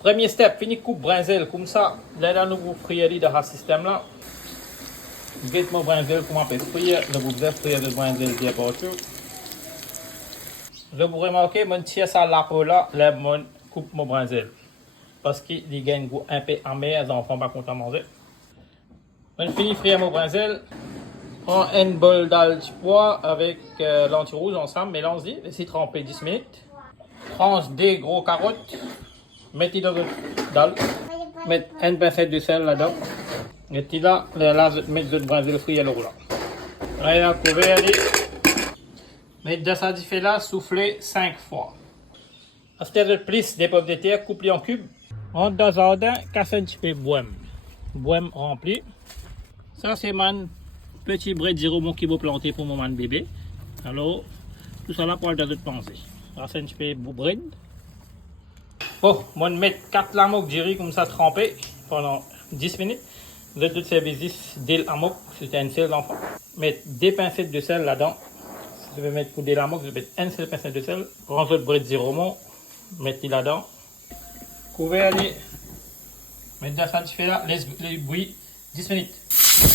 Premier step, fini coupe brinzel comme ça. Là, nous vous friez dans ce système-là. Get mon brinzel comment on peut frire. Je vous faisais frire le brinzel bien partout. Je vous remarquez, mon tire ça là pour là, là, mon coupe mon brinzel. Parce qu'il gagne un goût un peu amer, les enfants pas contents de manger. On finit frire mon brinzel. On a une bol d'alchipois avec l'anti-rouge ensemble, mélange-y, laissez tremper 10 minutes. Tranche des gros carottes, mettez dans le dalle, mettez une pincette de sel là-dedans. Mettez là, mettez le brinzel frit à l'eau là. Là, couvert, mettez dans ça fait là, soufflez 5 fois. Après le plus des pommes de terre, coupez en cubes. On dans un jardin, cassez un petit peu de boîme. Boîme rempli. Ça c'est mon petit bread zéro qui va planter pour mon bébé. Alors, tout ça là pour le penser. Ça c'est un petit peu de bread. Bon, moi je vais mettre 4 lamocs de riz comme ça trempés pendant 10 minutes. Vous êtes de service 10 des lamocs, c'était une seule d'enfant. Mettre des pincettes de sel là-dedans. Si je vais mettre pour des lamocs, je vais mettre une seule pincette de sel. Prends votre bread zéro, mettez là-dedans. Couvert les. Mettez dans ça, tu fais là, les bouillir 10 minutes.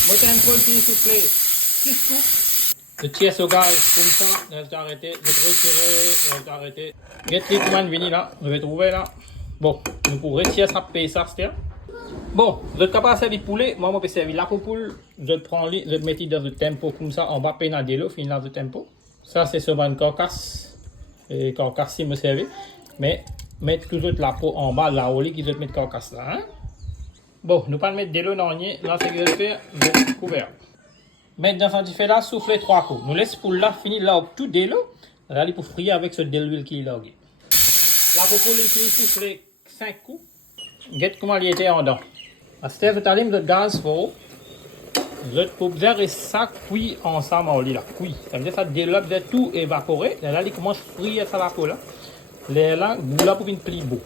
Mettez un peu de soufflé, 6 coups. Le tiers au gaz, comme ça, je vais arrêter, je vais retirer, je vais arrêter. Get les commandes venir là, je vais trouver là. Bon, nous pour retirer ça, payer ça, c'est bon, vous êtes capable de servir poulet, moi je peux servir la poule, je prends les, je mets dans le tempo comme ça, on va payer dans l'eau, finir dans le tempo. Ça c'est sur une carcasse, et carcasse si me servez, mais mettre toujours la peau en bas là, au lit qu'ils mettent carcasse là. Hein? Bon, nous pas mettre de l'eau dans le nid, là c'est que je vais faire, je couvert. Mettre dans ce fait là, souffler 3 coups. Nous laissons pour là finir là tout de l'eau, là il pour frire avec ce de l'huile qui est là. La poule il finit souffler 5 coups. Regardez comment il était en dedans. Parce que vous allez mettre le gaz fort. Vous pouvez faire ça cuit ensemble en lit là. Cuit. Ça veut dire que ça développe de tout évaporé. Là il commence à frire ça la peau là. Là, vous là pour une pli beau.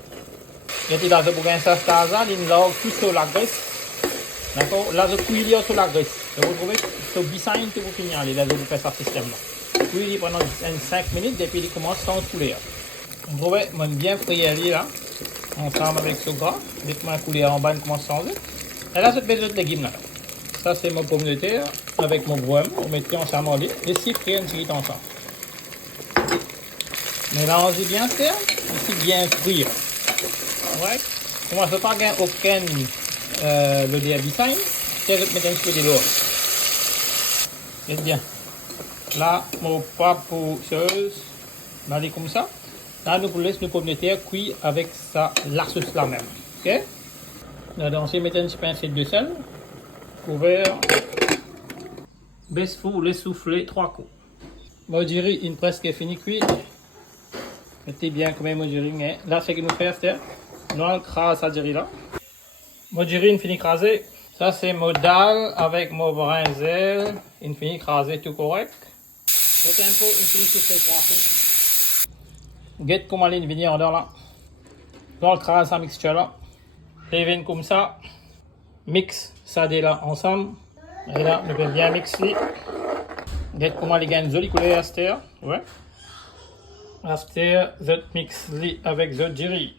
Regardez là, vous avez ça ça, il log tout sur la graisse. D'accord? Là, je cuis sur la graisse. Vous trouvez ce design que vous finissez. Là, vous faites ce système là. Cuit pendant 5 minutes et puis il commence sans couler. Vous trouvez bien frire là. Ensemble avec ce gras, dites-moi la couleur en bas commence à changer. Et là, je vais mettre les légumes là. Ça, c'est mon pomme de terre avec mon boîme. On met ensemble en lit. Les 6 frires ensuite ensemble. Mélangez bien ça. Ici, bien frire. Ouais. Moi, je ne veux pas gagner aucun le design. Je vais mettre un petit peu de l'eau. C'est bien. Là, mon papocheuse. On va comme ça. Là, nous laissons nos pommes de terre cuire avec ça, la sauce là même. Ok? Là, on va mettre une pincée de sel. Couvert. Baisse four, laisse souffler 3 coups. Modiri, il est presque fini cuit. Mettez bien comme modiri. Là, c'est ce que nous faisons, c'est nous écrasons ça là. Modiri, il finit écrasé. Ça, c'est mon dalle avec mon brinzel. Il finit écrasé tout correct. Le tempo, il finit souffler 3 coups. Get comment il vient en dedans là. Dans le crase sa mixture là. Et vient comme ça. Mix ça là ensemble. Et là, on peut bien mixer. Get comment il gagne une jolie couleur aster. Ouais. Aster, je mixe avec le riz.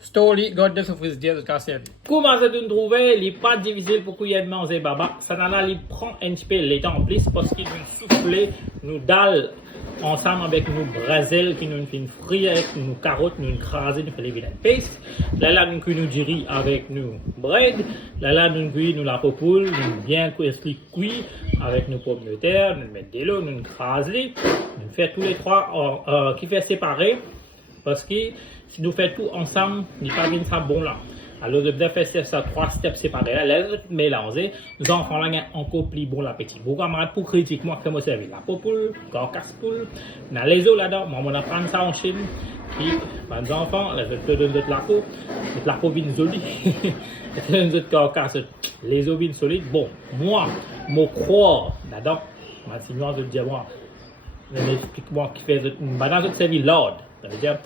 Story, garde ce frigidaire de casser. Comment vous avez trouvé, il n'est pas difficile pour qu'il y ait manger baba. Ça il prend un petit peu le temps en plus parce qu'il nous souffle, nous dalle ensemble avec nos brazels qui nous fait frire avec nos carottes, nous craser, nous fait les vilaines paste. Là, nous cuisons du riz avec nos bread. Là, nous cuisons la popoule, nous bien cuit avec nos pommes de terre, nous mettons de l'eau, nous crasons, nous faisons tous les trois qui fait séparer parce que si nous faisons tout ensemble, il n'y a pas de ça bon là. Alors, je vais faire ça 3 steps séparés. Là, je vais mélanger. Nos enfants là, encore plus bon l'appétit. Beaucoup de pour critiquer moi, comment servir la popoule, carcasse poule. Dans les os là-dedans, moi, on apprend ça en Chine. Puis, les enfants, là, je te donne de la peau vine solide. Je te donne de carcasse, les os vine solides. Bon, moi, je crois là-dedans. Sinon, je te dis, moi, explique-moi qui fait une banane, je te servis l'ordre. Ça veut dire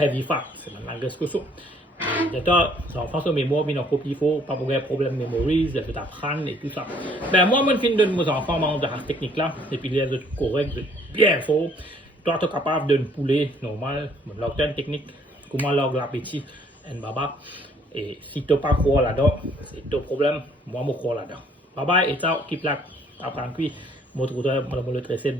heavy fat. C'est la graisse que ça. D'accord, les enfants sont mémoire, mais ils n'ont pas il faut pas pour un problème de mémoire, ils veulent apprendre et tout ça. Ben moi, je finis de mes enfants dans cette technique là, et puis les autres corrects, bien fort. toi, tu es capable d'un poulet normal, une technique, comment l'appétit, et baba. Et si tu n'as pas croire là-dedans, c'est ton problème. Moi, je crois là-dedans. Bye bye, et ciao, keep là. Après, puis, je vais le tresser.